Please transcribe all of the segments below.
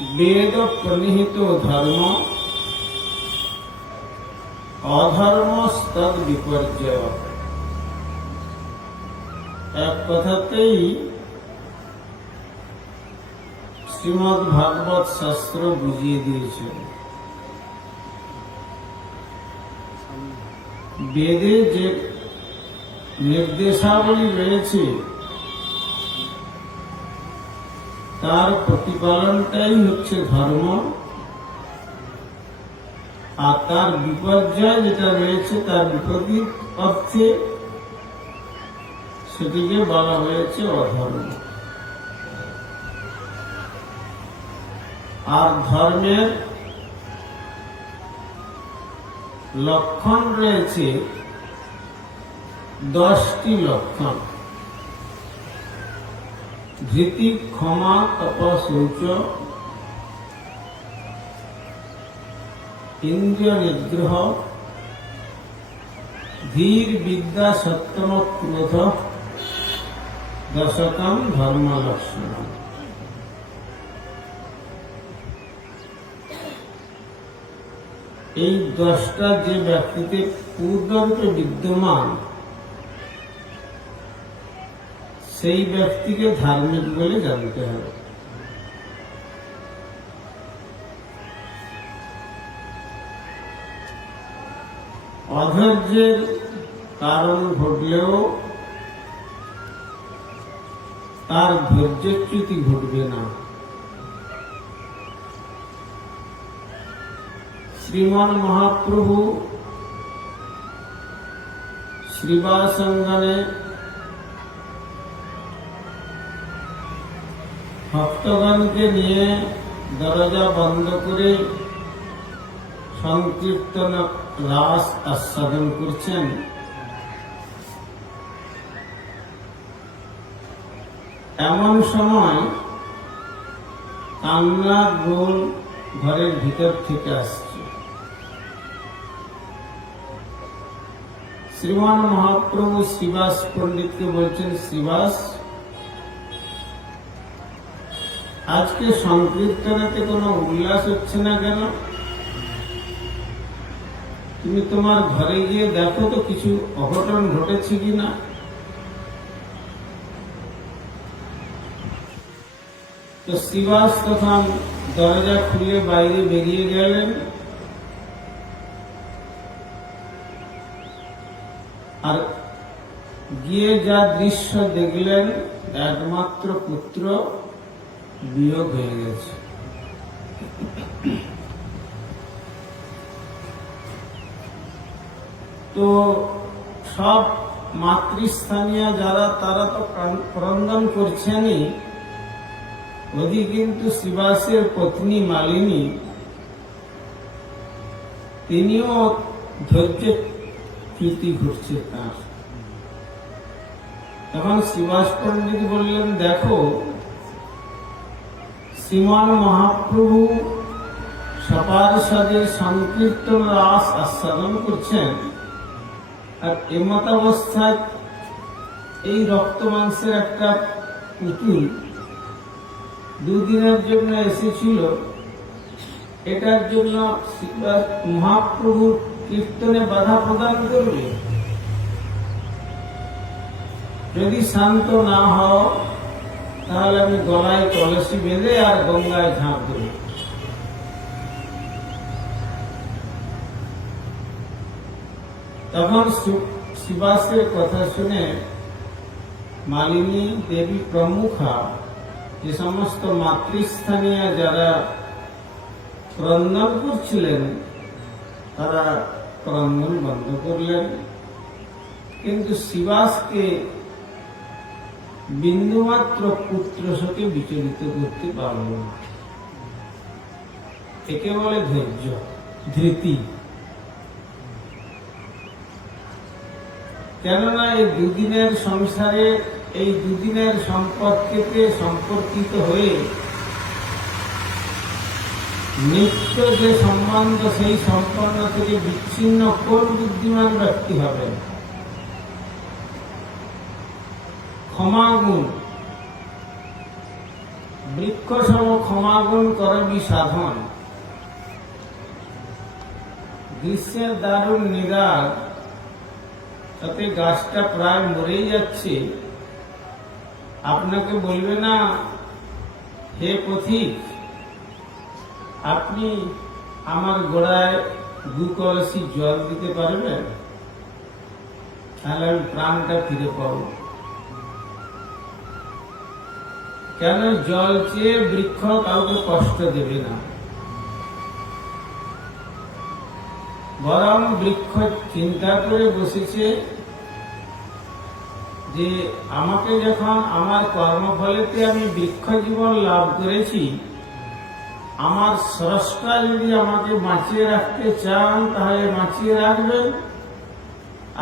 বেদ প্রণীহিত ধর্ম অধর্মস্তদ বিপর্যয়। এক কথাতেই শ্রীমদ্ ভাগবত শাস্ত্র বুঝিয়ে দিয়েছেন। বেদে যে নির্দেশাবলী রয়েছে তার প্রতিপালনটাই হচ্ছে ধর্ম, আর তার বিপর্যয় যেটা রয়েছে তার বিপরীত অর্থে সেটিকে বলা হয়েছে অধর্ম। আর ধর্মের লক্ষণ রয়েছে 10টি লক্ষণ। ধৃতি, ক্ষমা, তপ, শৌচ, ইন্দ্রিয় নিগ্রহ, ধীর, বিদ্যা, সত্যম, ক্রোধ, দশকম ধর্ম লক্ষণ। এই 10টা যে ব্যক্তিতে পূর্ণরূপে বিদ্যমান সেই ব্যক্তিকে ধার্মিক বলে জানতে হবে। অধৈর্যের কারণ ঘটলেও তার ধৈর্যচ্যুতি ঘটবে না। শ্রীমান মহাপ্রভু শ্রীবাসঙ্গনে ভক্তগণকে নিয়ে দরজা বন্ধ করে সংকীর্তন রাস আস্বাদন করছেন। এমন সময় কান্নার রোল ঘরের ভিতর থেকে আসছে। শ্রীমান মহাপ্রভু শ্রীবাস পণ্ডিতকে বলছেন, শ্রীবাস, আজকে সংকীর্তনেতে কোনো উল্লাস হচ্ছে না কেন? তুমি তোমার ঘরে গিয়ে দেখো তো কিছু অঘটন ঘটেছে কিনা। তো শ্রীবাস তখন দরজা খুলে বাইরে বেরিয়ে গেলেন। আর গিয়ে যা দৃশ্য দেখলেন, একমাত্র পুত্র বিয়োগ হয়ে গেছে। তো সব মাতৃস্থানীয় যারা তারা তো ক্রন্দন করছেনই, ওদিকে কিন্তু শ্রীবাসের পত্নী মালিনী তিনিও ধৈর্যচ্যুতি ঘটছে তার। তখন শ্রীবাস পণ্ডিত বললেন, দেখো, শ্রীমান মহাপ্রভু সপার্ষদের সংকীর্তন রাস আস্বাদন করছেন, আর এমতাবস্থায় এই রক্ত মাংসের একটা পুতুল দুদিনের জন্য এসেছিল। এটার জন্য মহাপ্রভুর কীর্তনে বাধা প্রদান করবে? যদি শান্ত না হও তাহলে আমি গলায় কলসি বেঁধে আর গঙ্গায় ঝাঁপ দেব। তখন শ্রীবাসের কথা শুনে মালিনী দেবী প্রমুখা, যে সমস্ত মাতৃস্থানীয় যারা ক্রন্দন করছিলেন, তারা ক্রন্দন বন্ধ করলেন। কিন্তু শ্রীবাসকে বিন্দুমাত্র পুত্র শোকে বিচলিত করতে পারল না। একে বলে ধৈর্য, ধৃতি। কেননা এই দুদিনের সংসারে, এই দুদিনের সম্পর্কেতে সম্পর্কিত হয়ে নিত্য যে সম্বন্ধ, সেই সম্পন্ন থেকে বিচ্ছিন্ন কোন বুদ্ধিমান ব্যক্তি হবে? ক্ষমাগুণ বৃক্ষ সম ক্ষমাগুণ করবি সাধন। গ্রীষ্মের দারুণ নিদার, তাতে গাছটা প্রায় মরেই যাচ্ছে। আপনাকে বলবে না, হে পথিক, আপনি আমার গোড়ায় 2 কলসি জল দিতে পারবেন? তাহলে আমি প্রাণটা ফিরে পাব। কেন? জল চেয়ে বৃক্ষ কাউকে কষ্ট দেবে না, বরং বৃক্ষ চিন্তা করে বসেছে যে আমাকে যখন আমার কর্মফলেতে আমি বৃক্ষ জীবন লাভ করেছি, আমার স্রষ্টা যদি আমাকে বাঁচিয়ে রাখতে চান তাহলে বাঁচিয়ে রাখবেন,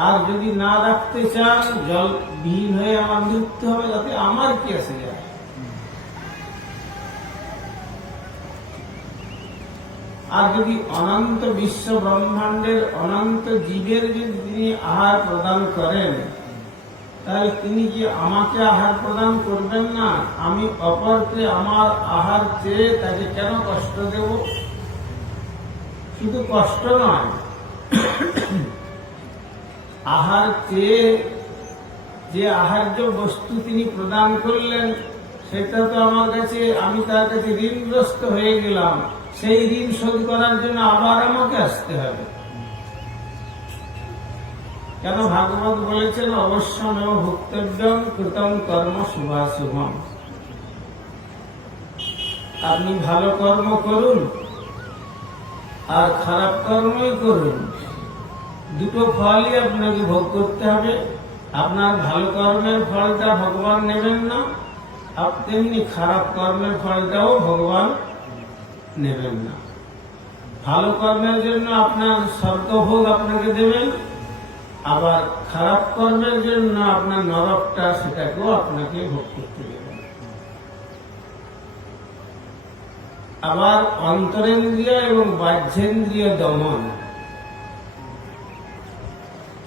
আর যদি না রাখতে চান, জল বিহীন হয়ে আমার মৃত্যু হবে, তাতে আমার কি আসে যায়? আর যদি অনন্ত বিশ্ব ব্রহ্মাণ্ডের অনন্ত জীবের যদি তিনি আহার প্রদান করেন, তাহলে তিনি কি আমাকে আহার প্রদান করবেন না? আমি অপরকে আমার আহার চেয়ে তাকে কেন কষ্ট দেব? শুধু কষ্ট নয়, আহার চেয়ে যে আহার্য বস্তু তিনি প্রদান করলেন, সেটা তো আমার কাছে, আমি তার কাছে ঋণগ্রস্ত হয়ে গেলাম। সেই ঋণ শোধ করার জন্য আবার আমাকে আসতে হবে। কেন? ভাগবত বলেছেন, অবশ্যমেব ভুক্তব্যং কৃতম কর্ম শুভাশুভম। আপনি ভালো কর্ম করুন আর খারাপ কর্মই করুন, দুটো ফলই আপনাকে ভোগ করতে হবে। আপনার ভালো কর্মের ফলটা ভগবান নেবেন না, আর তেমনি খারাপ কর্মের ফলটাও ভগবান নেবেন না। ভালো কর্মের জন্য আপনার স্বর্গভোগ আপনাকে দেবেন, আবার খারাপ কর্মের জন্য আপনার নরকটা, সেটাকেও আপনাকে ভোগ করতে দেবেন। আবার অন্তরেন্দ্রিয় এবং বাহ্যেন্দ্রিয় দমন,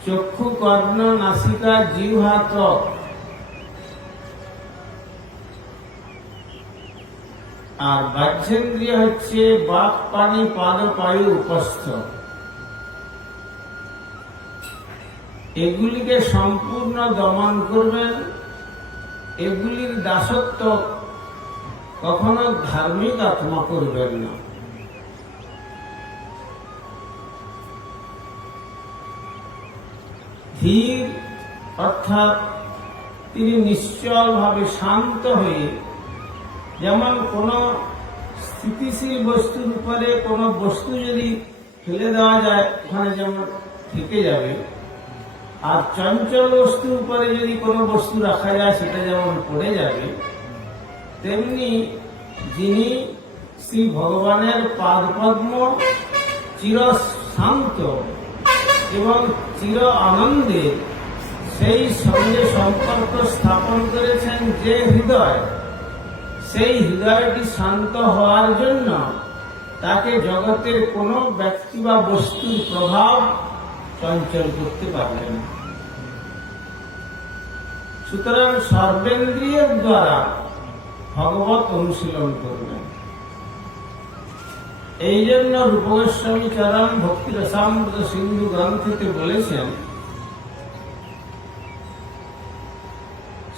চক্ষু, কর্ণ, নাসিকা, জিহ্বা, ত্বক, আর বাহ্যেন্দ্রিয় হচ্ছে বাক, পানি, পাদ, পায়ু, উপস্থ। এগুলিকে সম্পূর্ণ দমন করবেন। এগুলির দাসত্ব কখনো ধার্মিক আত্মা করবেন না। ধীর অর্থাৎ তিনি নিশ্চল ভাবে শান্ত হয়ে, যেমন কোন স্থিতিশীল বস্তুর উপরে কোন বস্তু যদি ফেলে দেওয়া যায়, ওখানে যেমন থেকে যাবে, আর চঞ্চল বস্তুর উপরে যদি কোনো বস্তু রাখা যায়, সেটা যেমন পড়ে যাবে, তেমনি যিনি শ্রী ভগবানের পাদপদ্ম চির শান্ত এবং চির আনন্দে সেই সঙ্গে সম্পর্ক স্থাপন করেছেন যে হৃদয়, সেই হৃদয়টি শান্ত হওয়ার জন্য তাকে জগতের কোনো ব্যক্তি বা বস্তুর প্রভাব চঞ্চল করতে পারবে না। সুতরাং সর্বেন্দ্রিয়ের দ্বারা ভগবত অনুশীলন করবেন। এই জন্য রূপ গোস্বামী চরণ ভক্তি রসামৃত সিন্ধু গ্রন্থেতে বলেছেন,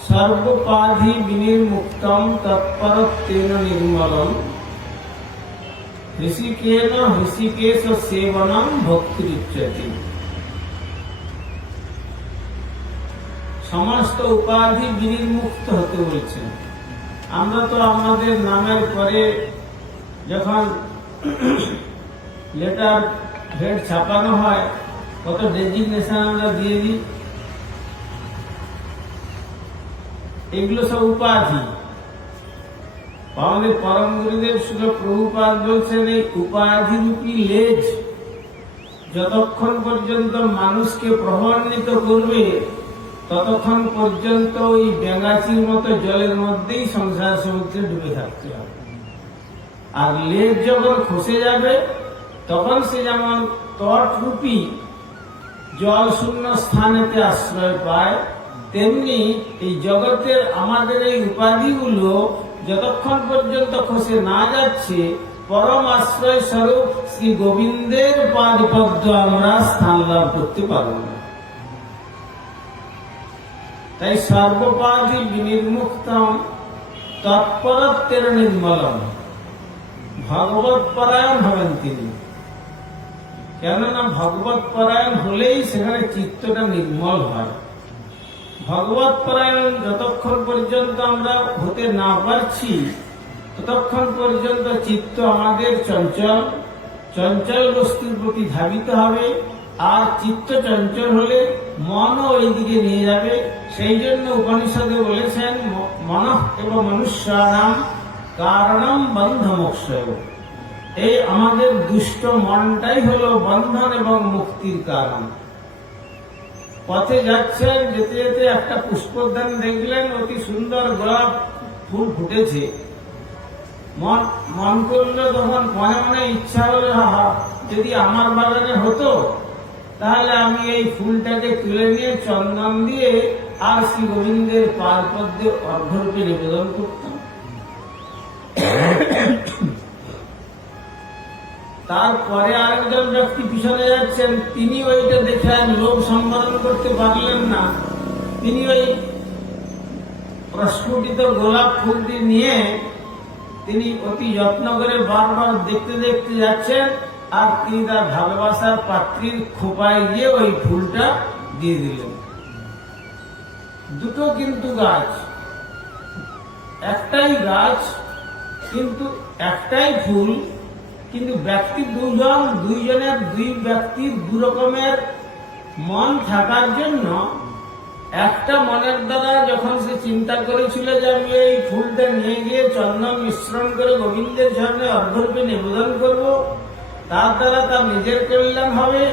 সর্বোপাধি বিনির্মুক্তম তৎপরত্বেন নির্মলম হৃষিকেন হৃষিকেশ সেবনম ভক্তিরিচ্যতে। সমস্ত উপাধি বিনির্মুক্ত হতে বলছেন। আমরা তো আমাদের নামের পরে যখন লেটার হেড ছাপানো হয়, কত ডেজিগনেশন আমরা দিয়ে দিই, এগুলো সব উপাধি। আমাদের পরম গুরুদেব শ্রীল প্রভুপাদ বলছেন, এই উপাধিরূপী লেজ যতক্ষণ পর্যন্ত মানুষকে প্রভাবান্বিত করবে, ততক্ষণ পর্যন্ত ওই ব্যাঙাচির মতো জলের মধ্যেই সংসার সমুদ্রে ডুবে থাকতে হবে। আর লেজ যখন খসে যাবে, তখন সে যেমন তটরূপী জল শূন্য স্থানেতে আশ্রয় পায়, তেমনি এই জগতের আমাদের এই উপাধিগুলো যতক্ষণ পর্যন্ত খসে না যাচ্ছে, পরম আশ্রয় স্বরূপ শ্রী গোবিন্দের পাদপদ্ম আমরা স্থান লাভ করতে পারব না। তাই সর্বপাদি বিনির্মুক্তম তৎপরত্বের নির্মলম, ভগবত পরায়ণ হবেন তিনি। কেননা ভগবত পরায়ণ হলেই সেখানে চিত্তটা নির্মল হয়। ভগবত পরায়ণ যতক্ষণ পর্যন্ত আমরা হতে না পারছি, ততক্ষণ পর্যন্ত চিত্ত আমাদের চঞ্চল চঞ্চল বস্তুর প্রতি ধাবিত হবে, আর চিত্ত চঞ্চল হলে মনও ওই দিকে নিয়ে যাবে। সেই জন্য উপনিষদে বলেছেন, মনঃ এবং মনুষ্যানাম কারণম বন্ধ মোক্ষয়। এই আমাদের দুষ্ট মনটাই হলো বন্ধন এবং মুক্তির কারণ। পথে যাচ্ছেন, যেতে যেতে একটা পুষ্পোদ্যান দেখলেন, অতি সুন্দর গোলাপ ফুল ফুটেছে। মন করলো, তখন মনে মনে ইচ্ছা হলো, যদি আমার বাগানে হতো তাহলে আমি এই ফুলটাকে তুলে নিয়ে চন্দন দিয়ে আর শ্রী গোবিন্দের পাদপদ্মে অর্ঘ্যরূপে নিবেদন করতাম। তারপরে আরেকজন ব্যক্তি পিছনে যাচ্ছেন, তিনি ওইটা দেখে আর লোভ সম্পাদন করতে পারলেন না। তিনি ওই প্রস্ফুটিত গোলাপ ফুলটি নিয়ে তিনি অতি যত্ন করে বারবার দেখতে দেখতে যাচ্ছেন, আর তিনি তার ভালোবাসার পাত্রীর খোপায় গিয়ে ওই ফুলটা দিয়ে দিলেন। দুটো কিন্তু গাছ, একটাই গাছ কিন্তু একটাই ফুল, কিন্তু ব্যক্তি দুজন, দুইজনের দুই ব্যক্তির দু রকমের মন থাকার জন্য একটা মনের দ্বারা যখন সে চিন্তা করেছিল যে আমি এই ফুলটা নিয়ে গিয়ে চন্দন মিশ্রণ করে গোবিন্দের চরণে অর্ঘ্যরূপে নিবেদন করব, তার দ্বারা তার নিজের কল্যাণ হবে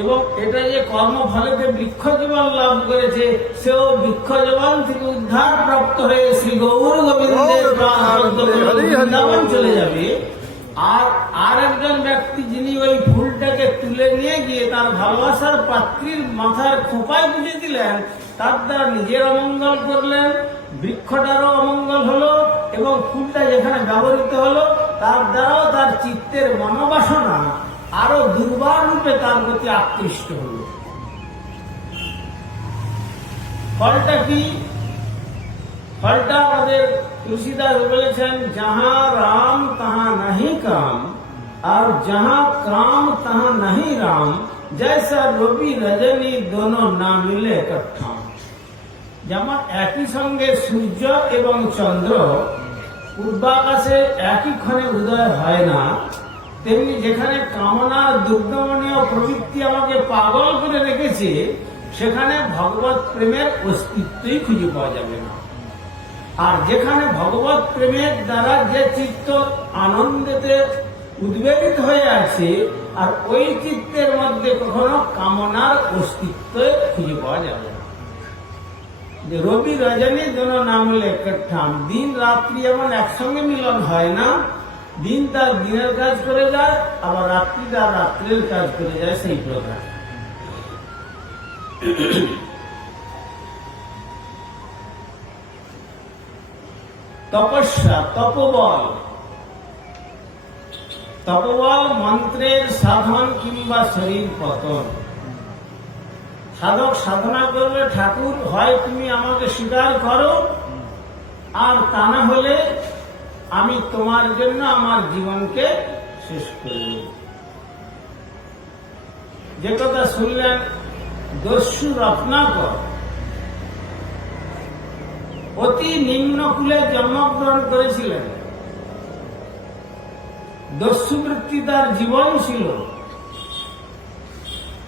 এবং এটা যে কর্মফলেতে বৃক্ষ জীবন লাভ করেছে, সেও বৃক্ষ জীবন থেকে উদ্ধার প্রাপ্ত হয়ে শ্রী গৌর গোবিন্দের বৃন্দাবন চলে যাবে। আর একজন ব্যক্তি যিনি ওই ফুলটাকে তুলে নিয়ে গিয়ে তার ভালোবাসার পাত্রীর মাথার খোঁপায় গুঁজে দিলেন, তার দ্বারা নিজের অমঙ্গল করলেন, বৃক্ষটারও অমঙ্গল হলো এবং ফুলটা যেখানে ব্যবহৃত হলো তার দ্বারাও তার চিত্তের মনোবাসনা আরো দুর্বার রূপে তার প্রতি আকৃষ্ট হলো। ফলটা কি? ফলটা আমাদের তুলসীদাস বলেছেন, যাহা রাম তাহা নাহি কাম, আর যাহা কাম তাহা নাহি রাম, জৈসা রবি রজনী দোনো না মিলে ইকট্ঠা। যেমন একই সঙ্গে সূর্য এবং চন্দ্র পূর্বাকাশে একই ক্ষণে উদয় হয় না, তেমনি যেখানে কামনার দুর্গমনীয় প্রবৃত্তি আমাকে পাগল করে রেখেছে, সেখানে ভগবত প্রেমের অস্তিত্বই খুঁজে পাওয়া যাবে না। আর যেখানে ভগবত প্রেমের দ্বারা যে চিত্ত আনন্দেতে উদ্বেলিত হয়ে আছে, আর ওই চিত্তের মধ্যে কখনো কামনার অস্তিত্ব খুঁজে পাওয়া যাবে না। যে রবি রজনী দোনো না মিলে ইকট্ঠা, দিন রাত্রি যেমন একসঙ্গে মিলন হয় না, দিন তার দিনের কাজ করে যায়, আবার রাত্রি তার রাত্রের কাজ করে যায়, সেই প্রকার। তপস্যা, তপবল। তপবল মন্ত্রের সাধন কিংবা শরীর পতন। সাধক সাধনা করলে ঠাকুর হয় তুমি আমাকে স্বীকার করো, আর তা না হলে আমি তোমার জন্য আমার জীবনকে শেষ করে দেব। যে কথা শুনলেন দস্যু রত্নাকর, অতি নিম্নকুলে জন্মগ্রহণ করেছিলেন, দস্যুবৃত্তি তার জীবন ছিল।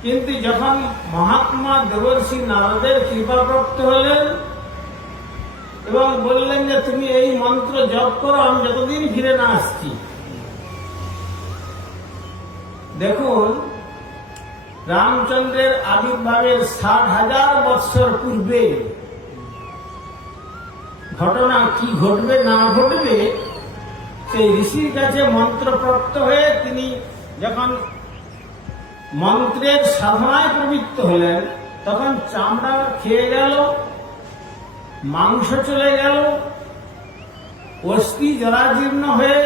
কিন্তু যখন মহাত্মা দেবর্ষি নারদের কৃপাপ্রাপ্ত হলেন এবং বললেন যে তুমি এই মন্ত্র জপ করো, আমি যতদিন ফিরে না আসছি। দেখুন, রামচন্দ্রের আবির্ভাবের 60,000 বৎসর পূর্বে ঘটনা কি ঘটবে না ঘটবে, সেই ঋষির কাছে মন্ত্রপ্রাপ্ত হয়ে তিনি যখন মন্ত্রের সাধনায় প্রবৃত্ত হলেন, তখন চামড়া খেয়ে গেল, মাংস চলে গেল, অস্থি জরাজীর্ণ হয়ে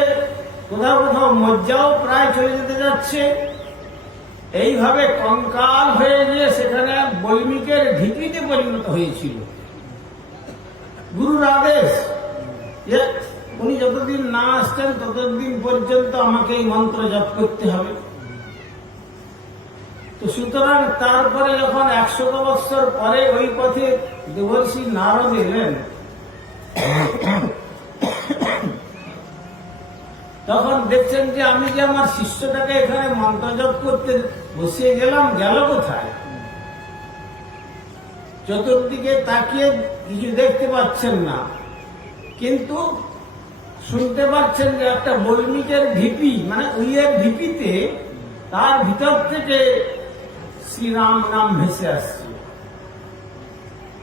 কোথাও কোথাও মজ্জাও প্রায় চলে যেতে যাচ্ছে। এইভাবে কঙ্কাল হয়ে গিয়ে সেখানে বল্মীকের ঢিপিতে পরিণত হয়েছিল। গুরুর আদেশ যে উনি যতদিন না আসছেন ততদিন পর্যন্ত আমাকে এই মন্ত্র জপ করতে হবে। তো সুতরাং তারপরে যখন 100 বৎসর পরে ওই পথে দেবর্ষি নারদ এলেন, তখন দেখছেন যে আমি যে আমার শিষ্যটাকে এখানে মন্ত্র জপ করতে বসিয়ে গেলাম, গেল কোথায়? চতুর্দিকে তাকিয়ে কিছু দেখতে পাচ্ছেন না, কিন্তু শুনতে পাচ্ছেন যে একটা বল্মীকের ঢিপি, মানে উইয়ের ঢিপিতে তার ভিতর থেকে শ্রীরাম নাম ভেসে আসছে।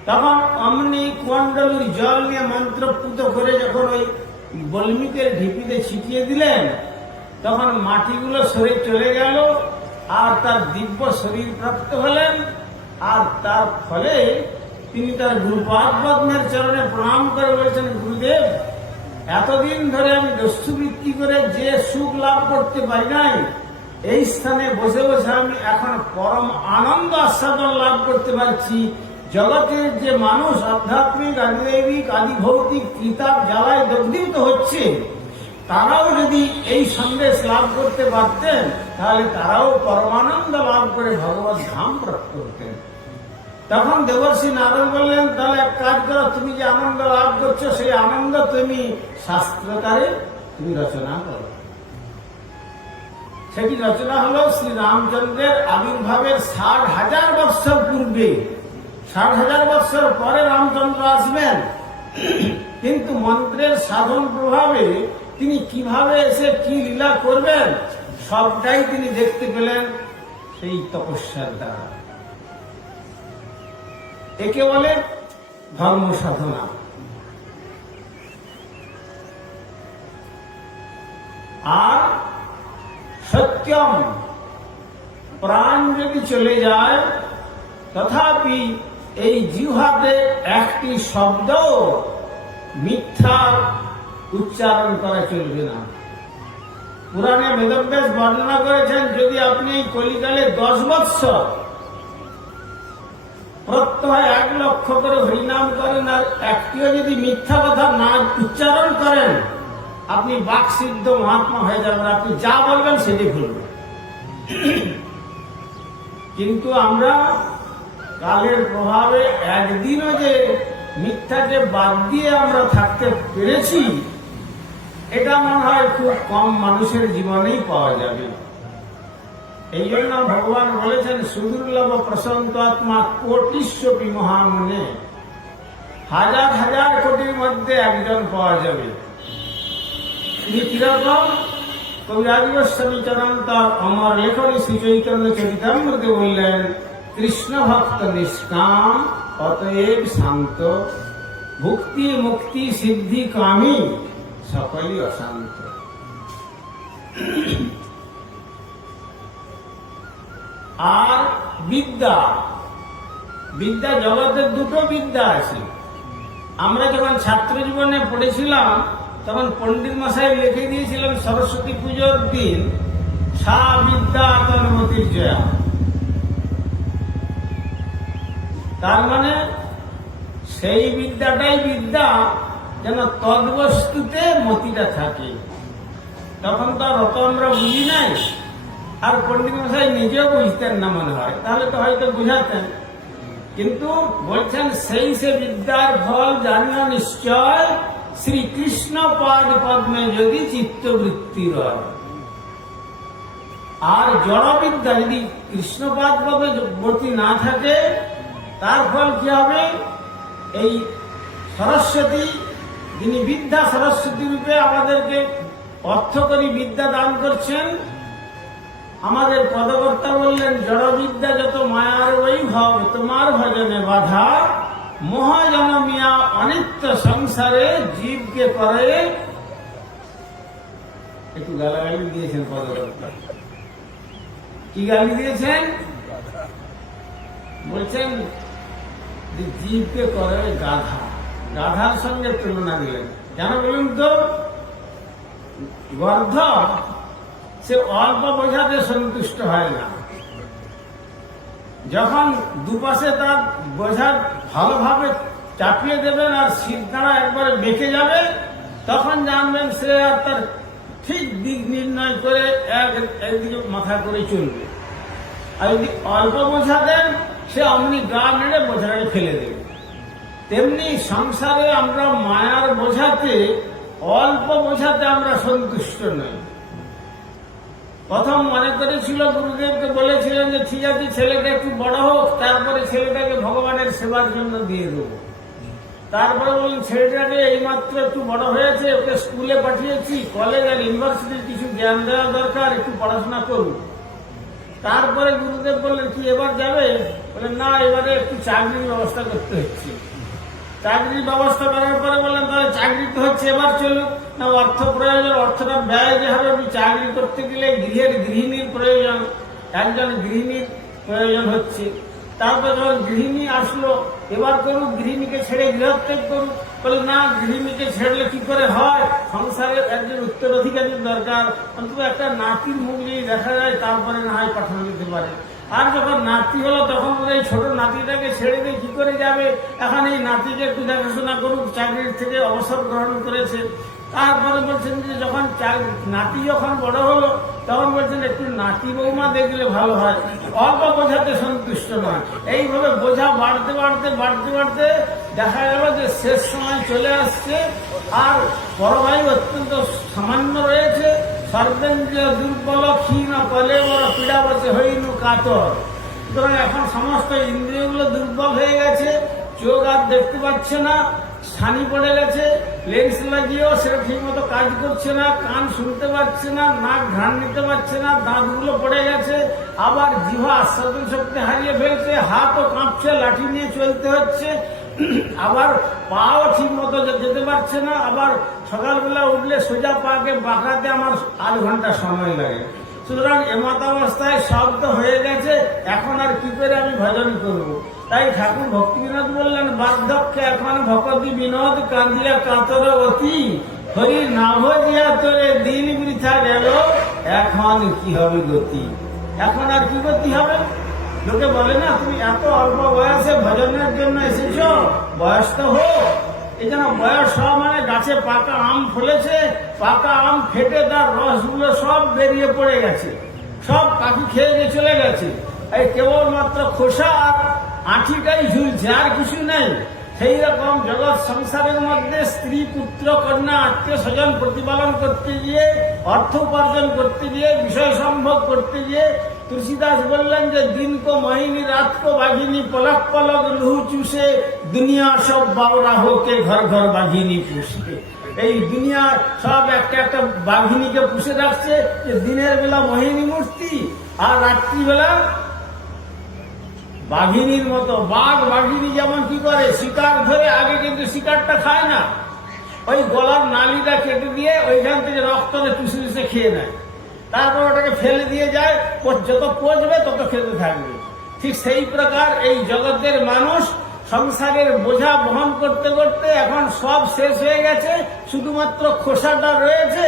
তখন অমনি কুণ্ডলীর জল নিয়ে মন্ত্রপুত করে যখন ওই বল্মীকের ঢিপিতে ছিটিয়ে দিলেন, তখন মাটিগুলো সরে চলে গেল আর তার দিব্য শরীর প্রাপ্ত হলেন। আর তার ফলে তিনি তার গুরুপাদ পদ্মের চরণে প্রণাম করে বলেছেন, গুরুদেব, এতদিন ধরে আমি দস্যুবৃত্তি করে যে সুখ লাভ করতে পারি নাই, এই স্থানে বসে বসে আমি এখন পরম আনন্দ আস্বাদন লাভ করতে পারছি। জগতের যে মানুষ আধ্যাত্মিক, আদিদৈবিক, আদি ভৌতিক ত্রিতাপ জ্বালায় দগ্ধীভূত হচ্ছে, তারাও যদি এই সন্দেশ লাভ করতে পারতেন, তাহলে তারাও পরমানন্দ লাভ করে ভগবত ধাম প্রাপ্ত হতেন। তখন দেবর্ষি নারদ বললেন, তাহলে এক কাজ করো, তুমি যে আনন্দ লাভ করছো সেই আনন্দ তুমি শাস্ত্রকারে তুমি রচনা করো। সেটি রচনা হলো শ্রী রামচন্দ্রের আবির্ভাবের 60,000 বৎসর পূর্বে। 60,000 বৎসর পরে রামচন্দ্র আসবেন, কিন্তু মন্ত্রের সাধন প্রভাবে তিনি কিভাবে এসে কি লীলা করবেন সবটাই তিনি দেখতে পেলেন সেই তপস্যার দ্বারা। একে বলে ধর্ম সাধনা। আর সত্যম, প্রাণ যদি চলে যায় তথাপি এই জিহ্বাতে একটি শব্দ মিথ্যা উচ্চারণ করা চলবে না। পুরাণে বেদব্যাস বর্ণনা করেছেন, যদি আপনি এই কলিকালে 10 বৎসর প্রত্যহ 1 লক্ষ করে হরিনাম করেন আর একটিও যদি মিথ্যা কথা না উচ্চারণ করেন, আপনি বাকসিদ্ধ মহাত্মা হয়ে যাবেন, আপনি যা বলবেন সেটি বলবেন। কিন্তু আমরা কালের প্রভাবে একদিনও যে মিথ্যাকে বাদ দিয়ে আমরা থাকতে পেরেছি, এটা মনে হয় খুব কম মানুষের জীবনেই পাওয়া যাবে। এই জন্য ভগবান বলেছেন, সুদুর্লভ প্রশান্ত আত্মা কোটিস্বপি মহামনে, 1000 কোটির মধ্যে একজন পাওয়া যাবে। তিনি কিরকম? কবিরাজ গোস্বামী চরণ তার অমর লেখনী শ্রী চৈতন্য চরিতামৃতে বললেন, কৃষ্ণ ভক্ত নিষ্কাম, অতএব শান্ত, ভুক্তি মুক্তি সিদ্ধি কামী, সকলই অশান্ত। আর বিদ্যা, বিদ্যা জগতের দুটো বিদ্যা আছে। আমরা যখন ছাত্র জীবনে পড়েছিলাম তখন পণ্ডিত মশাই লিখে দিয়েছিলেন সরস্বতী পুজোর দিন, সা বিদ্যা তন্মতির জয়া। তার মানে সেই বিদ্যাটাই বিদ্যা যেন তদ্বস্তুতে মতিটা থাকে। তখন তো অত আমরা বুঝি নাই, আর পণ্ডিত মশাই নিজেও বুঝতেন না মনে হয়, তাহলে তো হয়তো বুঝাতেন। কিন্তু বলছেন, সেই সে বিদ্যার ফল জানিও নিশ্চয়, শ্রীকৃষ্ণ পাদ পদ্মে যদি চিত্তবৃত্তি রয়। আর জড়বিদ্যা যদি কৃষ্ণপাদ পদ্মে বর্তি না থাকে, তার ফল কি হবে? এই সরস্বতী, যিনি বিদ্যা সরস্বতী রূপে আমাদেরকে অর্থকরী বিদ্যা দান করছেন, আমাদের পদকর্তা বললেন, জড়বিদ্যা যত মায়ার বৈভব, তোমার ভজনে বাধা, মহাজনমিয়া অনিত্য সংসারে জীবকে করে। একটু গালাগালি দিয়েছেন পদকর্তা। কি গালি দিয়েছেন? বলছেন যে জীবকে করে গাধা। রাধার সঙ্গে তুলনা দিলেন। কেন বলুন তো? গর্ধব সে অল্প বোঝাতে সন্তুষ্ট হয় না। যখন দুপাশে তার বোঝা ভালোভাবে চাপিয়ে দেবেন আর সিদ্ধারা একবারে বেঁকে যাবে, তখন জানবেন সে আর তার ঠিক দিক নির্ণয় করে একদিকে মাথা করে চলবে। আর যদি অল্প বোঝা দেন, সে অমনি গা নেড়ে বোঝাকে ফেলে দেবে। তেমনি সংসারে আমরা মায়ার বোঝাতে, অল্প বোঝাতে আমরা সন্তুষ্ট নই। প্রথম মনে করেছিল, গুরুদেবকে বলেছিলেন যে ঠিক আছে ছেলেটা একটু বড় হোক, তারপরে ছেলেটাকে ভগবানের সেবার জন্য দিয়ে দেবো। তারপরে বলুন ছেলেটাকে এইমাত্র একটু বড় হয়েছে, ওকে স্কুলে পাঠিয়েছি, কলেজ আর ইউনিভার্সিটির কিছু জ্ঞান দেওয়া দরকার, একটু পড়াশোনা করুন। তারপরে গুরুদেব বললেন কি এবার যাবে? বললেন না, এবারে একটু চাকরির ব্যবস্থা করতে হচ্ছে। চাকরির ব্যবস্থা করার পরে বললেন তাহলে চাকরি তো হচ্ছে, এবার চলুক না, অর্থ প্রয়োজন, অর্থটা ব্যয় যে হবে, চাকরি করতে গেলে গৃহিণীর প্রয়োজন, একজন গৃহিণীর প্রয়োজন হচ্ছে। তারপর যখন গৃহিণী আসলো, এবার করুক, গৃহিণীকে ছেড়ে গৃহত্যাগ করুক। বলে না, গৃহিণীকে ছেড়লে কি করে হয়, সংসারের একজন উত্তরাধিকারীর দরকার, অন্তত একটা নাতির মুখ যদি দেখা যায় তারপরে না হয় পাঠানো যেতে পারে। আর যখন নাতি হলো তখন বলে এই ছোট নাতিটাকে ছেড়ে দিয়ে কি করে যাবে, এখন এই নাতিকে একটু দেখাশোনা করুক, চাকরির থেকে অবসর গ্রহণ করেছে। তারপরে বলছেন যে যখন নাতি যখন বড় হলো তখন বলছেন একটু নাতি বৌমা দেখলে ভালো হয়। অল্প বোঝাতে সন্তুষ্ট নয়। এইভাবে বোঝা বাড়তে বাড়তে বাড়তে বাড়তে দেখা গেল যে শেষ সময় চলে আসছে, আর বড় ভাই অত্যন্ত সামান্য রয়েছে। সর্বেন্দ্রিয় দুর্বল ক্ষীণ কলে বড় পীড়াবশে হইনু কাতর। সুতরাং এখন সমস্ত ইন্দ্রিয়গুলো দুর্বল হয়ে গেছে, চোখ আর দেখতে পাচ্ছে না, ছানি পড়ে গেছে, লেন্স লাগিয়েও সেটা ঠিক মতো কাজ করছে না, কান শুনতে পাচ্ছে না, নাক ঘ্রাণ নিতে পারছে না, দাঁতগুলো পড়ে গেছে, আবার জিহ্বা আস্বাদন শক্তি হারিয়ে ফেলছে, হাতও কাঁপছে, লাঠি নিয়ে চলতে হচ্ছে, আবার পাও ঠিক মতো যেতে পারছে না, আবার সকালবেলা উঠলে সোজা পাকে বাঁকাতে আমার 8 ঘন্টা সময় লাগে। সুতরাং এমতাবস্থায় শব্দ হয়ে গেছে, এখন আর কি করে আমি ভজন করব? তাই ঠাকুর ভক্তি বিনোদ বললেন, বার্ধক্যে এখন ভকতি বিনোদ কান্দিয়া কাতর অতি, হরি নাভ দিয়া তোরে দিন বৃথা গেল, এখন কি হবে গতি? এখন আর কি গতি হবে? লোকে বলে না, তুমি এত অল্প বয়সে ভজনের জন্য এসেছ, বয়স তো হোক। এই যেন বয়স হওয়া মানে গাছে পাকা আম ফলেছে, পাকা আম ফেটে তার রসগুলো সব বেরিয়ে পড়ে গেছে, সব পাখি খেয়ে গিয়ে চলে গেছে, এই কেবলমাত্র খোসা আর আঁঠিটাই ঝুলছে, আর কিছু নেই। সেই রকম জগৎ সংসারের মধ্যে স্ত্রী পুত্র কন্যা আত্মীয় স্বজন প্রতিপালন করতে গিয়ে, অর্থ উপার্জন করতে গিয়ে, বিষয় সম্ভব করতে গিয়ে তুলসীদাস বললেন যে দিন কো মহিনী রাত কো বাঘিনী, পলক পলক লুহু চুষে, দুনিয়া সব বাবরা হোকে ঘর ঘর বাঘিনী পুষে। এই দুনিয়া সব একটা একটা বাঘিনীকে পুষে রাখছে, যে দিনের বেলা মোহিনী মূর্তি আর রাত্রিবেলা বাঘিনীর মতো। বাঘ বাঘিনী যেমন কি করে, শিকার ধরে, আগে কিন্তু শিকারটা খায় না, ওই গলার নালিটা কেটে দিয়ে ওইখান থেকে রক্তটা চুষে চুষে খেয়ে নেয়, তারপর ওটাকে ফেলে দিয়ে যায়, যত পচবে তত খেতে থাকবে। ঠিক সেই প্রকার এই জগতের মানুষ সংসারের বোঝা বহন করতে করতে এখন সব শেষ হয়ে গেছে, শুধুমাত্র খোসাটা রয়েছে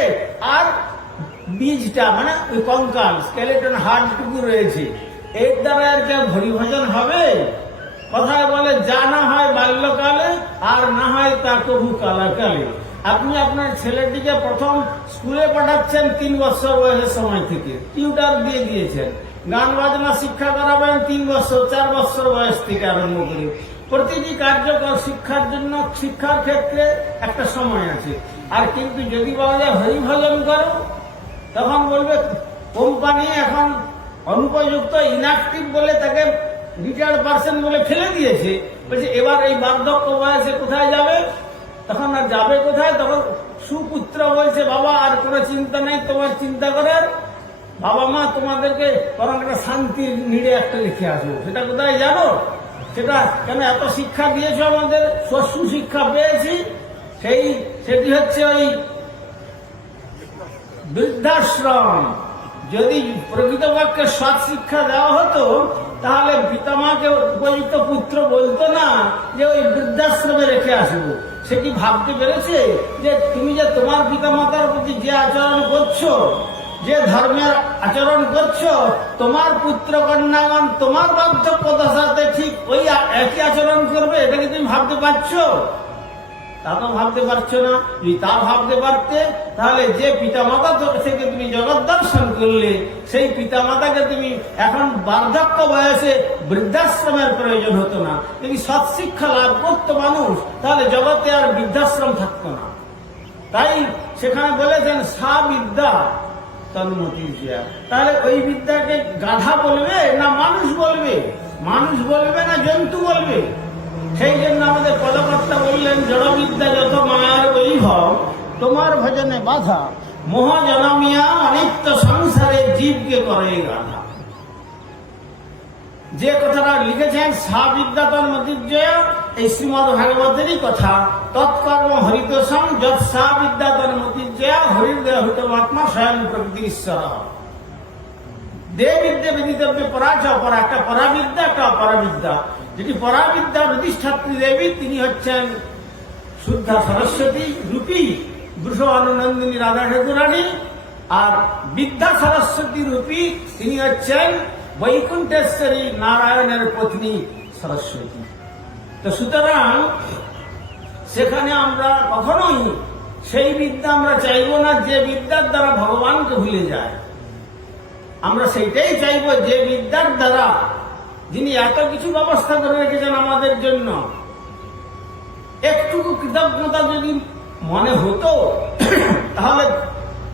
আর বীজটা মানে ওই কঙ্কাল স্কেলেটন হাড়টুকু রয়েছে। এর দ্বারা আর কেউ হরিভজন হবে? কথায় বলে যা না হয় বাল্যকালে আর না হয় তা কবু কালাকালে। আপনি আপনার ছেলেটিকে প্রথম স্কুলে পাঠাচ্ছেন 3 বছর বয়সের সময় থেকে, টিউটার দিয়ে দিয়েছেন, গান বাজনা শিক্ষা করাবেন 3 বছর 4 বছর বয়স থেকে আরম্ভ করে। প্রতিটি কার্যকর শিক্ষার জন্য শিক্ষার ক্ষেত্রে একটা সময় আছে। আর কিন্তু যদি বলা যায় হরিভজন করো, তখন বলবে কোম্পানি এখন অনুপযুক্ত, ইনঅ্যাক্টিভ বলে তাকে রিটায়ার্ড পার্সন বলে ফেলে দিয়েছে। বলছে এবার এই বার্ধক্য বয়সে কোথায় যাবে? তখন আর যাবে কোথায়? তখন সুপুত্র বলছে বাবা আর কোনো চিন্তা নেই তোমার চিন্তা করার, বাবা মা তোমাদেরকে বরং একটা শান্তির নিড়ে একটা লিখে আসবো। সেটা কোথায় জানো? সেটা কেন এত শিক্ষা দিয়েছ আমাদের, সুশিক্ষা পেয়েছি, সেটি হচ্ছে ওই বৃদ্ধাশ্রম। যদি প্রকৃতপক্ষে সৎ শিক্ষা দেওয়া হতো তাহলে পিতামাকে উপযুক্ত পুত্র বলতো না যে ওই বৃদ্ধাশ্রমে রেখে আসবো, সে কি ভাবতে পেরেছে যে তুমি যে তোমার পিতামাতার প্রতি যে আচরণ করছো, যে ধর্মের আচরণ করছো, তোমার পুত্র কন্যাগণ তোমার বার্ধক্যতার সাথে ঠিক ওই একই আচরণ করবে? এটা কি তুমি ভাবতে পারছো? তা তো ভাবতে পারছো না। যদি তা ভাবতে পারতে, তাহলে যে পিতামাতা থেকে তুমি জগৎ দর্শন করলে, সেই পিতামাতাকে তুমি এখন বার্ধক্য বয়সে বৃদ্ধাশ্রমের প্রয়োজন হতো না। যদি সৎশিক্ষা লাভ করতো মানুষ, তাহলে জগতে আর বৃদ্ধাশ্রম থাকতো না। তাই সেখানে বলেছেন সা বিদ্যা তন্মতি জিয়া। তাহলে ওই বিদ্যাকে গাধা বলবে না মানুষ বলবে? মানুষ বলবে না জন্তু বলবে? সেই জন্য আমাদের পদকর্তা বললেন, জড়বিদ্যা যত মায়ার বৈভব, তোমার ভজনে বাধা, মোহ জনমিয়া অনিত্য সংসারে জীবকে করে গাধা। যে কথাটা লিখেছেন সা বিদ্যা তন্মতির্জয়া, এই শ্রীমদ ভাগবতেরই কথা। তৎকর্ম হরিতোষম যৎ সা বিদ্যা তন্মতির্জয়া হরির্দেহ হৃতমাত্মা স্বয়ং প্রকৃতি ঈশ্বর। দেহ বিদ্যা বিদিতব্য পরাচ অপরা, একটা পরাবিদ্যা একটা অপরাবিদ্যা। যেটি পরাবিদ্যার অধিষ্ঠাত্রী দেবী, তিনি হচ্ছেন শুদ্ধা সরস্বতী রূপী বৃষ অনুনন্দিনী রাধা ঠাকুরানী, আর বিদ্যা সরস্বতী রূপী তিনি হচ্ছেন বৈকুণ্ঠেশ্বরী নারায়ণের পত্নী সরস্বতী। তো সুতরাং সেখানে আমরা কখনোই সেই বিদ্যা আমরা চাইব না যে বিদ্যার দ্বারা ভগবানকে ভুলে যায়। আমরা সেইটাই চাইব যে বিদ্যার দ্বারা যিনি এত কিছু ব্যবস্থা করে রেখেছেন আমাদের জন্য, একটুকু কৃতজ্ঞতা যদি মনে হতো, তাহলে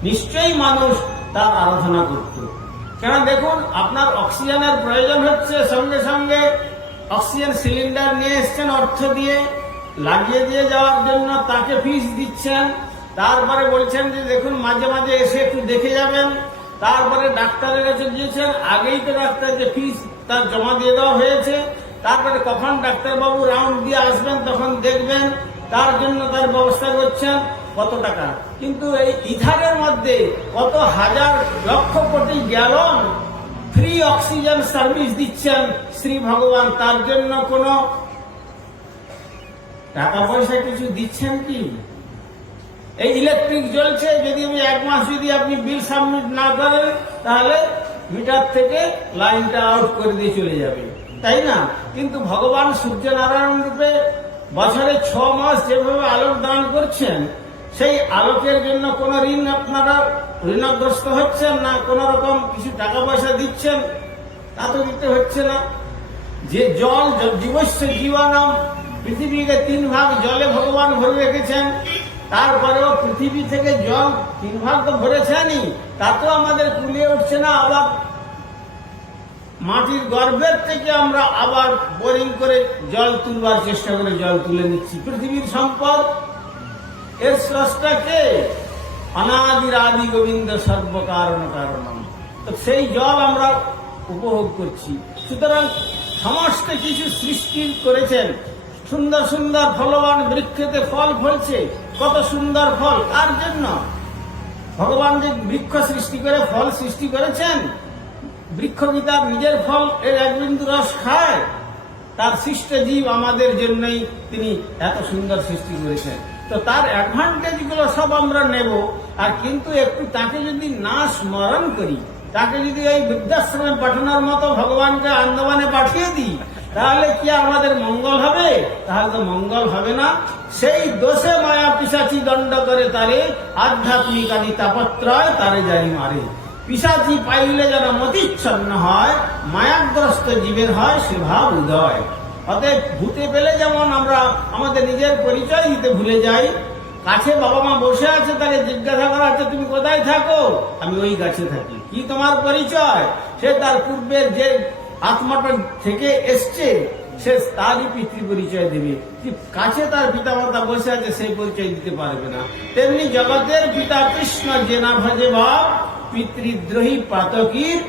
নিশ্চয়ই মানুষ তার আরাধনা করত। কেন দেখুন, আপনার অক্সিজেনের প্রয়োজন হচ্ছে, সঙ্গে সঙ্গে অক্সিজেন সিলিন্ডার নিয়ে এসছেন অর্থ দিয়ে, লাগিয়ে দিয়ে যাওয়ার জন্য তাকে ফিস দিচ্ছেন। তারপরে বলছেন যে দেখুন মাঝে মাঝে এসে একটু দেখে যাবেন। তারপরে ডাক্তারের কাছে গিয়েছেন, আগেই তো ডাক্তারকে ফিস তার জমা দিয়ে দেওয়া হয়েছে। তারপরে কখন ডাক্তারবাবু রাউন্ড দিয়ে আসবেন তখন দেখবেন, তার জন্য তার ব্যবস্থা করছেন। কত টাকা! কিন্তু এই ইথারের মধ্যে কত হাজার lakh crore gallon free oxygen service দিচ্ছেন শ্রী ভগবান। তার জন্য কোনো টাকা পয়সা কিছু দিচ্ছেন কি? এই ইলেকট্রিক জ্বলছে, যদি আমি 1 মাস যদি আপনি বিল সাবমিট না করেন, তাহলে মিটার থেকে লাইনটা আউট করে দিয়ে চলে যাবে, তাই না? কিন্তু ভগবান সূর্যনারায়ণ রূপে বছরে 6 মাস যেভাবে আলোক দান করছেন, সেই আলোকের জন্য কোন ঋণ আপনারা ঋণগ্রস্ত হচ্ছেন না, কোন রকম কিছু টাকা পয়সা দিচ্ছেন, তা তো দিতে হচ্ছে না। যে জল জীবস্য জীবনম, পৃথিবীকে 3 ভাগ জলে ভগবান ভরে রেখেছেন, তারপরেও পৃথিবী থেকে জল 3 ভাগ তো ভরেছেনই, তাতেও আমাদের কুলিয়ে উঠছে না। আবার মাটির গর্ভের থেকে আমরা আবার বোরিং করে জল তুলবার চেষ্টা করে জল তুলে নিচ্ছি। পৃথিবীর সম্পদ, এর স্রষ্টা কে? অনাদির আদি গোবিন্দ সর্বকারণ কারণম। তো সেই জল আমরা উপভোগ করছি। সুতরাং সমস্ত কিছু সৃষ্টি করেছেন। সুন্দর সুন্দর ফলবান বৃক্ষতে ফল ফলছে, কত সুন্দর ফল। তার জন্য ভগবান যে বৃক্ষ সৃষ্টি করে ফল সৃষ্টি করেছেন, বৃক্ষ কি তার নিজের ফল এর 1 বিন্দু রস খায়? তার সৃষ্ট জীব আমাদের জন্যই তিনি এত সুন্দর সৃষ্টি করেছেন। তো তার অ্যাডভান্টেজ গুলো সব আমরা নেব, আর কিন্তু একটু তাকে যদি না স্মরণ করি, তাকে যদি এই বৃদ্ধাশ্রমে পাঠানোর মতো ভগবানকে আন্দামানে পাঠিয়ে দিই, তাহলে কি আমাদের মঙ্গল হবে? তাহলে তো মঙ্গল হবে না। সেই দোষে মায়া পিশাচি দণ্ড করে তারে, আধ্যাত্মিক আদি তাপত্রয় তারে জারি মারে। পিশাচি পাইলে যেন মতিচ্ছন্ন হয়, মায়াগ্রস্ত জীবের হয় সেভাব উদয়। অতএব ভূতে পেলে যেমন আমরা আমাদের নিজের পরিচয় দিতে ভুলে যাই, কাছে বাবা মা বসে আছে, তাকে জিজ্ঞাসা করা হচ্ছে তুমি কোথায় থাকো? আমি ওই গাছে থাকি। কি তোমার পরিচয়? সে তার পূর্বের যে আত্মাটা থেকে এসছে, সে তারই পিতৃ পরিচয় দেবে। কাছে তার পিতা মাতা বসে আছে, সেই পরিচয় দিতে পারবে না। তেমনি জগতের পিতা কৃষ্ণ যে না ভজে ভাব, পিতৃদ্রোহী পাতকীর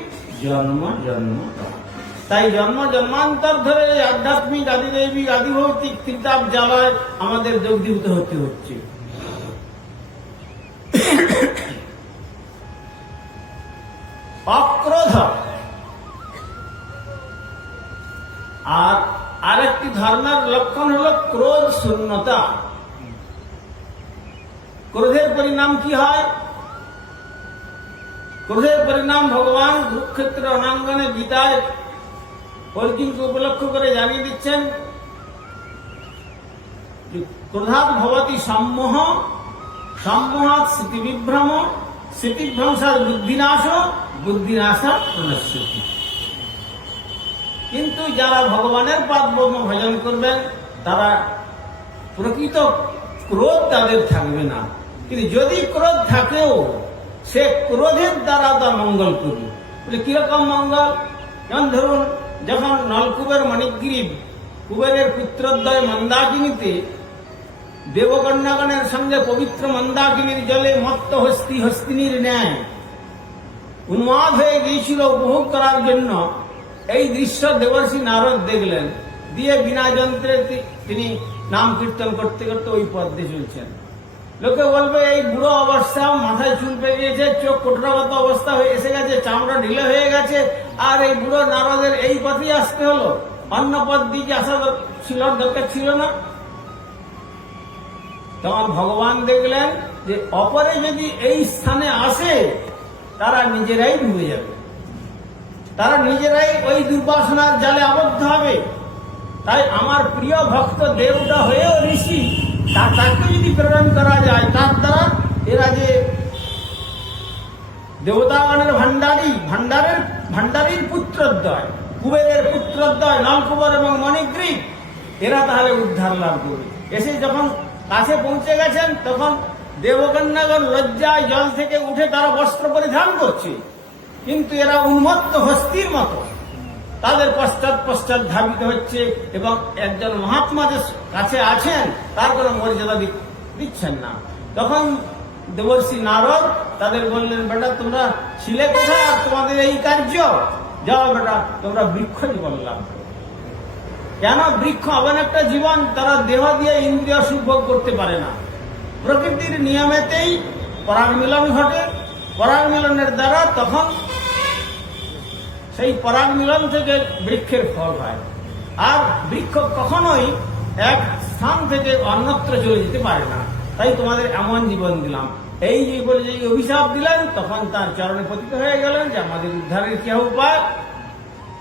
জন্ম জন্ম। তাই জন্ম জন্মান্তর ধরে আধ্যাত্মিক আদিদৈবিক আদিভৌতিক ত্রিতাপ জ্বালায় আমাদের দগ্ধীভূত হতে হচ্ছে। অক্রোধ, আর আরেকটি ধর্মের লক্ষণ হলো ক্রোধ শূন্যতা। ক্রোধের পরিণাম কি হয়? ক্রোধের পরিণাম ভগবান কুরুক্ষেত্র রণাঙ্গনে গীতায় অর্জুনকে উপলক্ষ করে জানিয়ে দিচ্ছেন, ক্রোধাৎ ভবতি সম্মোহ, সম্মোহাৎ স্মৃতিবিভ্রম, স্মৃতিভ্রংসাৎ বুদ্ধিনাশ, বুদ্ধিনাশাৎ প্রণশ্যতি। কিন্তু যারা ভগবানের পাদপদ্ম ভজন করবেন তারা প্রকৃত ক্রোধ তাদের থাকবে না। কিন্তু যদি ক্রোধ থাকেও সে ক্রোধের দ্বারা তার মঙ্গল করবে। বলে কিরকম মঙ্গল? যেমন ধরুন, যখন নলকুবের মণিগ্রীব কুবেরের পুত্রদ্বয় মন্দাকিনীতে দেবকন্যাগণের সঙ্গে পবিত্র মন্দাকিনীর জলে মত্ত হস্তিনীর ন্যায় উন্মাদ হয়ে গিয়েছিল উপভোগ করার জন্য, এই দৃশ্য দেবর্ষি নারদ দেখলেন। দিয়ে বিনা যন্ত্রে তিনি নাম কীর্তন করতে করতে ওই পথ দিয়ে চলছেন। লোকে বলবে এই বুড়ো অবস্থা, মাথায় চুল পেয়ে গিয়েছে, চোখ কোটরাগত অবস্থা হয়ে এসে গেছে, চামড়া ঢিলে হয়ে গেছে, আর এই বুড়ো নারদের এই পথেই আসতে হলো, অন্য পথ দিকে আসা ছিল দরকার ছিল না। তখন ভগবান দেখলেন যে অপরে যদি এই স্থানে আসে তারা নিজেরাই ডুবে যাবে, তারা নিজেরাই ওই দুর্বাসনার জালে আবদ্ধ হবে। তাই আমার প্রিয় ভক্ত দেবতা হয়েও ঋষি, তাকে যদি প্রেরণ করা যায়, তার দ্বারা এরা যে দেবতাগণের ভান্ডারীর পুত্রদ্বয়, কুবেরের পুত্রদ্বয় নলকুবের এবং মণিগ্রীব, এরা তাহলে উদ্ধার লাভ করবে। এসে যখন কাছে পৌঁছে গেছেন তখন দেবকন্যাগণ লজ্জায় জল থেকে উঠে তারা বস্ত্র পরিধান করছে, কিন্তু এরা উন্মত্ত হস্তির মতো তাদের পশ্চাৎ ধাবিত হচ্ছে এবং একজন মহাত্মা যে কাছে আছেন তার কোনো মর্যাদা দিচ্ছেন না। তখন দেবর্ষি নারদ তাদের বললেন, বেটা তোমরা ছিলে কোথায়, আর তোমাদের এই কার্য? যাও বেটা, তোমরা বৃক্ষ জীবন লাভ করো। কেন বৃক্ষ এমন একটা জীবন, তারা দেহ দিয়ে ইন্দ্রিয় সুখ ভোগ করতে পারে না। প্রকৃতির নিয়মেতেই পরাগ মিলন ঘটে, পরাগ মিলনের দ্বারা তখন সেই পরাগ মিলন থেকে বৃক্ষের ফল হয়। আর বৃক্ষ কখনোই এক স্থান থেকে অন্যত্র চলে যেতে পারে না। তাই তোমাদের এমন জীবন দিলাম। এই যে বলে যে অভিশাপ দিলেন, তখন তার চরণে পতিত হয়ে গেলেন যে আমাদের উদ্ধারের কি উপায়।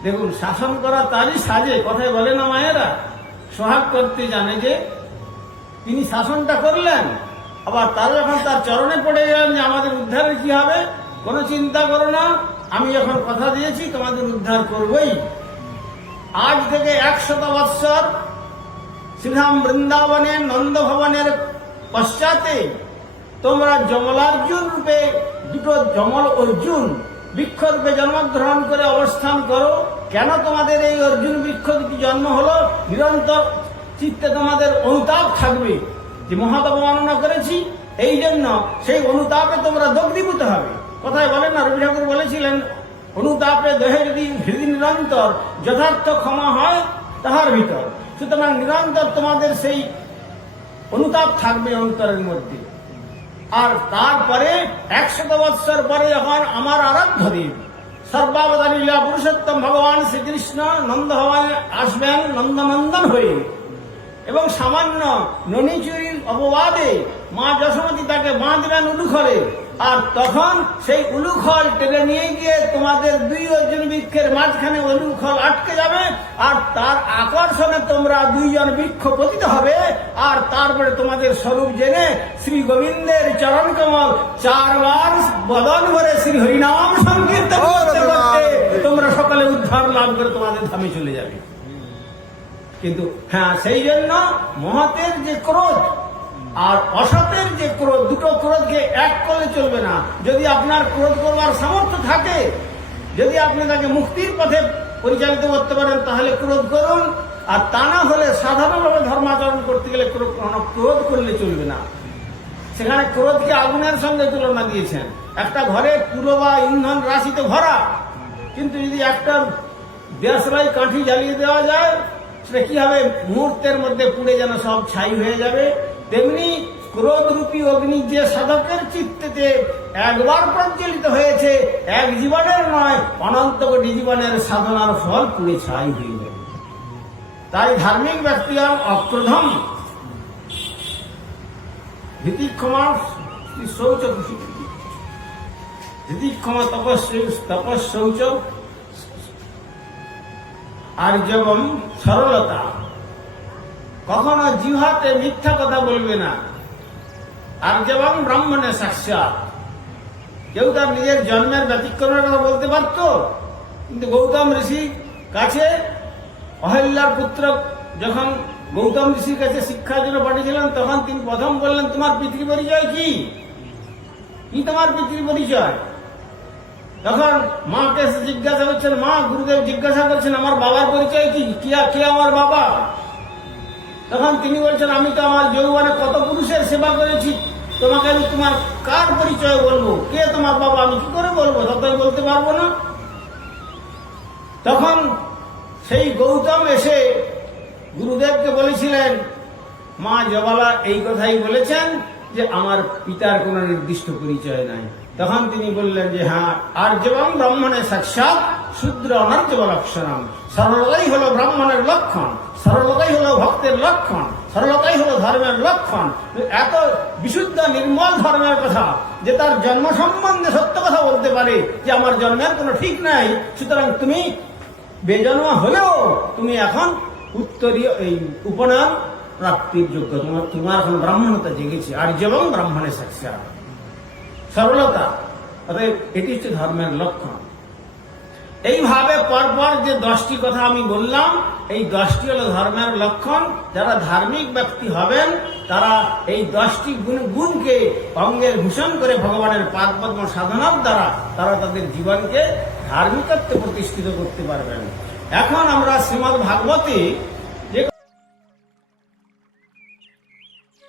দেখুন, শাসন করা তারই সাজে, কথায় বলে না মায়েরা, সোহাগ করতে জানে যে তিনি শাসনটা করলেন, আবার তারা যখন তার চরণে পড়ে গেলেন যে আমাদের উদ্ধারের কি হবে, কোনো চিন্তা করো না, আমি যখন কথা দিয়েছি তোমাদের উদ্ধার করবই। আজ থেকে 100 বৎসর শ্রীধাম বৃন্দাবনে নন্দ ভবনের পশ্চাতে তোমরা যমলার্জুন রূপে দুটো যমল অর্জুন বৃক্ষরূপে জন্মগ্রহণ করে অবস্থান করো। কেন তোমাদের এই অর্জুন বৃক্ষ দুটি জন্ম হলো? নিরন্তর চিত্তে তোমাদের অনুতাপ থাকবে যে মহাতপ বর্ণনা করেছি, এই জন্য সেই অনুতাপে তোমরা দগ্ধীভূত হবে। কথায় বলেন না, রবি ঠাকুর বলেছিলেন, অনুতাপে দেহে যদি হৃদি নিরন্তর যথার্থ ক্ষমা হয় তাহার ভিতর। সুতরাং নিরন্তর তোমাদের সেই অনুতাপ থাকবে অন্তরের মধ্যে। আর তারপরে 100 বৎসর পরে যখন আমার আরাধ্য দেব সর্বাবতারী লীলা পুরুষোত্তম ভগবান শ্রীকৃষ্ণ নন্দ ভবনে আসবেন নন্দনন্দন হয়ে, এবং সামান্য ননিচুরির অপবাদে মা যশোমতী তাকে বাঁধবেন উলুখড়ে, আর তখন সেই উলুখল টেনে নিয়ে গিয়ে তোমাদের দুই অর্জুন বৃক্ষের মাঝখানে উলুখল আটকে যাবে, আর তার আকর্ষণে তোমরা দুইজন বৃক্ষ পতিত হবে। আর তারপরে তোমাদের স্বরূপ জেনে শ্রী গোবিন্দের চরণ কমল 4 বার বদন ভরে শ্রী হরিনাম সংকীর্তন করতে করতে তোমরা সকালে উদ্ধার লাভ করে তোমাদের ধামে চলে যাবে। কিন্তু হ্যাঁ, সেই জন্য মহতের যে ক্রোধ আর অসতের যে ক্রোধ, দুটো ক্রোধকে এক করলে চলবে না। যদি আপনার ক্রোধ করবার সামর্থ্য থাকে, যদি আপনি তাকে মুক্তির পথে পরিচালিত করতে পারেন, তাহলে ক্রোধ করুন। আর তা না হলে সাধারণভাবে ধর্মাচরণ করতে গেলে ক্রোধ করলে চলবে না। সেখানে ক্রোধকে আগুনের সঙ্গে তুলনা দিয়েছেন। একটা ঘরে তুলো বা ইন্ধন রাশিতে ভরা, কিন্তু যদি একটা দেশলাই কাঠি জ্বালিয়ে দেওয়া যায়, সেটা কি হবে? মুহূর্তের মধ্যে পুড়ে যেন সব ছাই হয়ে যাবে। তেমনি ক্রোধরূপী অগ্নি যে সাধকের চিত্তেতে একবার প্রজ্বলিত হয়েছে, এক জীবনের নয়, অনন্ত কোটি জীবনের সাধনার ফল পুড়ে ছাই হয়ে যাবে। তাই ধার্মিক ব্যক্তিগণ অক্রোধম ধৃতিক্ষমা শৌচ ধৃতিক্ষমা তপশৌচ আর্জবম সরলতা। কখনো জিহ্বাতে মিথ্যা কথা বলবে না। আর্জবম ব্রাহ্মণে সাক্ষাৎ। কেউ তার নিজের জন্মের ব্যতিক্রমের কথা বলতে পারত, কিন্তু গৌতম ঋষি কাছে অহল্যার পুত্র যখন গৌতম ঋষির কাছে শিক্ষার জন্য পাঠিয়েছিলেন, তখন তিনি প্রথম বললেন, তোমার পিতৃ পরিচয় কি? কি তোমার পিতৃ পরিচয়? তখন মাকে জিজ্ঞাসা করছেন, মা, গুরুদেব জিজ্ঞাসা করছেন আমার বাবার পরিচয় কি, কে আমার বাবা? তখন তিনি বলছেন, আমি তো আমার যৌবনে কত পুরুষের সেবা করেছি, তোমাকে আমি তোমার কার পরিচয় বলবো? কে তোমার বাবা আমি কি করে বলবো? ততই বলতে পারবো না। তখন সেই গৌতম এসে গুরুদেবকে বলেছিলেন, মা জবালা এই কথাই বলেছেন যে আমার পিতার কোনো নির্দিষ্ট পরিচয় নাই। তখন তিনি বললেন যে হ্যাঁ, আর্যবং ব্রাহ্মণে সাক্ষাৎ শূদ্র অনার্যব লক্ষণম। সরলতাই হলো ব্রাহ্মণের লক্ষণ, সরলতাই হলো ভক্তের লক্ষণ, সরলতাই হলো ধর্মের লক্ষণ। এত বিশুদ্ধ নির্মল ধর্মের কথা, যে তার জন্ম সম্বন্ধে সত্য কথা বলতে পারে যে আমার জন্মের কোনো ঠিক নাই, সুতরাং তুমি বেজন্ম হলেও তুমি এখন উত্তরীয় এই উপনয়ন প্রাপ্তির যোগ্য, তোমার এখন ব্রাহ্মণতা জেগেছে। আর্যবং ব্রাহ্মণে সাক্ষাৎ, সরলতা। অতএব এটি হচ্ছে ধর্মের লক্ষণ। এইভাবে পরপর যে 10টি কথা আমি বললাম, এই 10টি হল ধর্মের লক্ষণ। যারা ধার্মিক ব্যক্তি হবেন তারা এই 10টি গুণকে অঙ্গের ভূষণ করে ভগবানের পাদপদ্ম সাধনার দ্বারা তারা তাদের জীবনকে ধার্মিকত্বে প্রতিষ্ঠিত করতে পারবেন। এখন আমরা শ্রীমদ্ ভাগবতে